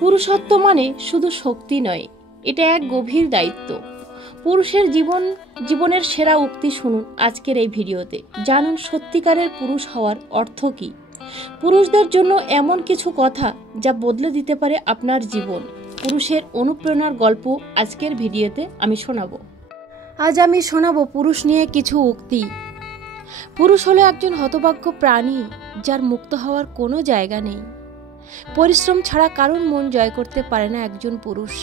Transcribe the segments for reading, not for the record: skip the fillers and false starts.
পুরুষত্ব মানে শুধু শক্তি নয়, এটা এক গভীর দায়িত্ব। পুরুষের জীবনের সেরা উক্তি শুনুন আজকের এই ভিডিওতে। জানুন সত্যিকারের পুরুষ হওয়ার অর্থ কী। পুরুষদের জন্য এমন কিছু কথা যা বদলে দিতে পারে আপনার জীবন। পুরুষের অনুপ্রেরণার গল্প আজকের ভিডিওতে আমি শোনাবো। আজ আমি শোনাবো পুরুষ নিয়ে কিছু উক্তি। পুরুষ হলো একজন হতভাগ্য প্রাণী, যার মুক্ত হওয়ার কোনো জায়গা নেই। পরিশ্রম ছাড়া কারোর মন জয় করতে পারে না একজন পুরুষ।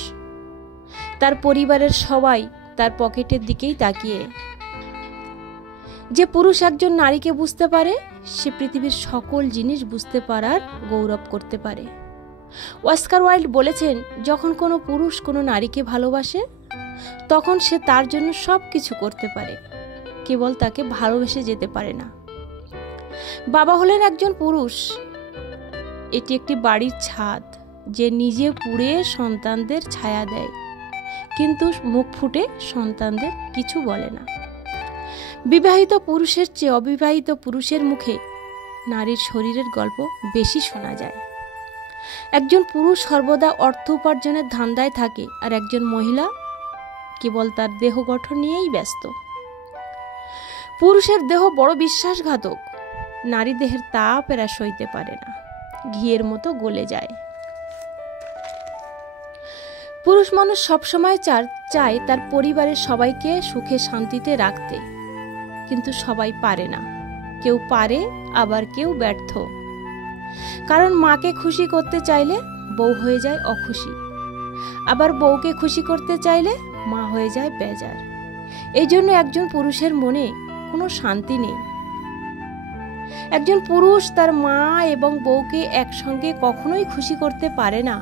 তার পরিবারের সবাই তার পকেটের দিকেই তাকিয়ে। যে পুরুষ একজন নারীকে বুঝতে পারে, সে পৃথিবীর সকল জিনিস বুঝতে পারার গৌরব করতে পারে। অস্কার ওয়াইল্ড বলেছেন, যখন কোনো পুরুষ কোনো নারীকে ভালোবাসে, তখন সে তার জন্য সব কিছু করতে পারে, কেবল তাকে ভালোবেসে যেতে পারে না। বাবা হলেন একজন পুরুষ। এটি একটি বাড়ির ছাদ, যে নিজে পুড়ে সন্তানদের ছায়া দেয়, কিন্তু মুখ ফুটে সন্তানদের কিছু বলে না। বিবাহিত পুরুষের চেয়ে অবিবাহিত পুরুষের মুখে নারীর শরীরের গল্প বেশি শোনা যায়। একজন পুরুষ সর্বদা অর্থ উপার্জনের ধান্দায় থাকে, আর একজন মহিলা কেবল তার দেহ গঠন নিয়েই ব্যস্ত। পুরুষের দেহ বড় বিশ্বাসঘাতক। নারী দেহের তাপ এরা সইতে পারে না, ঘিয়ের মতো গলে যায়। পুরুষ মানুষ সবসময় চায় তার পরিবারের সবাইকে সুখে শান্তিতে রাখতে, কিন্তু সবাই পারে না। কেউ পারে, আবার কেউ ব্যর্থ। কারণ মাকে খুশি করতে চাইলে বউ হয়ে যায় অখুশি, আবার বউকে খুশি করতে চাইলে মা হয়ে যায় বেজার। এই জন্য একজন পুরুষের মনে কোনো শান্তি নেই। একজন পুরুষ তার মা এবং বউকে একসঙ্গে কখনোই খুশি করতে পারে না।